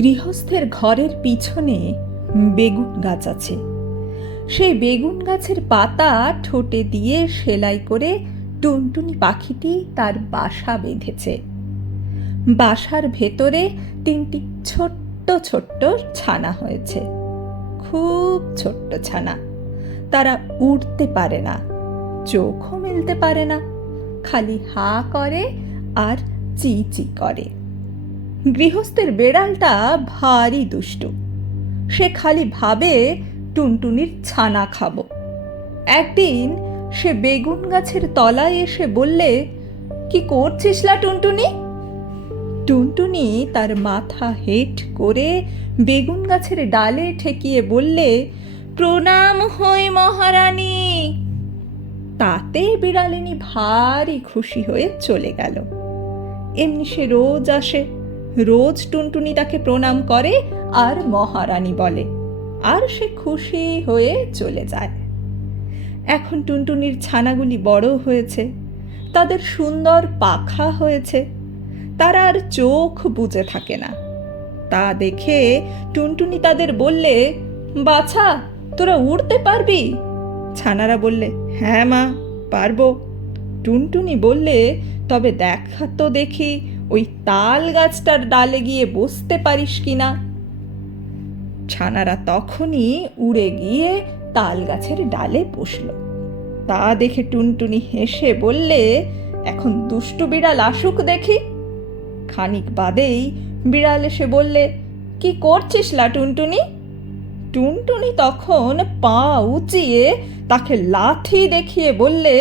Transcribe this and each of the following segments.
গৃহস্থের ঘরের পিছনে বেগুন গাছ আছে সেই বেগুন গাছের পাতা ঠোঁটে দিয়ে সেলাই করে টুনটুনি পাখিটি তার বাসা বেঁধেছে বাসার ভেতরে তিনটি ছোট্ট ছোট্ট ছানা হয়েছে খুব ছোট্ট ছানা তারা উঠতে পারে না চোখও মেলতে পারে না খালি হা করে আর চি চি করে গৃহস্থের বেড়ালটা ভারী দুষ্টু সে খালি ভাবে টুনটুনির ছানা খাবো একদিন সে বেগুন গাছের তলায় এসে বললে কি করছিস লা টুনটুনি টুনটুনি তার মাথা হেট করে বেগুন গাছের ডালে ঠেকিয়ে বললে প্রণাম হই মহারানী তাতে বিড়ালিনী ভারী খুশি হয়ে চলে গেল এমনি সে রোজ আসে রোজ টুনটুনি তাকে প্রণাম করে আর মহারানী বলে আর সে খুশি হয়ে চলে যায় এখন টুনটুনির ছানাগুলি বড় হয়েছে তাদের সুন্দর পাখা হয়েছে তারা আর চোখ বুঝে থাকে না তা দেখে টুনটুনি তাদের বললে বাছা তোরা উড়তে পারবি ছানারা বললে হ্যাঁ মা পারবো টুনটুনি বললে তবে দেখা তো দেখি ওই তাল গাছটার ডালে গিয়ে বসতে পারিস কি না ছানারা তখনই উড়ে গিয়ে তাল গাছের ডালে বসল তা দেখে টুনটুনি হেসে বললে এখন দুষ্টু বিড়াল আসুক দেখি খানিক বাদেই বিড়াল এসে বললে কি করছিস লা টুনটুনি টুনটুনি তখন পা উঁচিয়ে তাকে লাথি দেখিয়ে বললে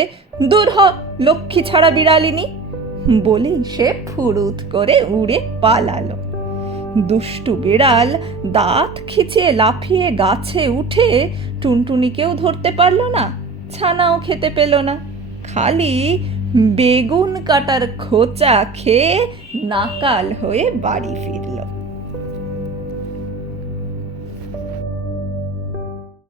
দূর হ লক্ষ্মী ছাড়া বিড়ালিনী বলে সে ফুরুত করে উড়ে পালালো দুষ্টু বিড়াল দাঁত খিচিয়ে লাফিয়ে গাছে উঠে টুনটুনিকেও ধরতে পারলো না ছানাও খেতে পেল না খালি বেগুন কাটার খোঁচা খেয়ে নাকাল হয়ে বাড়ি ফিরল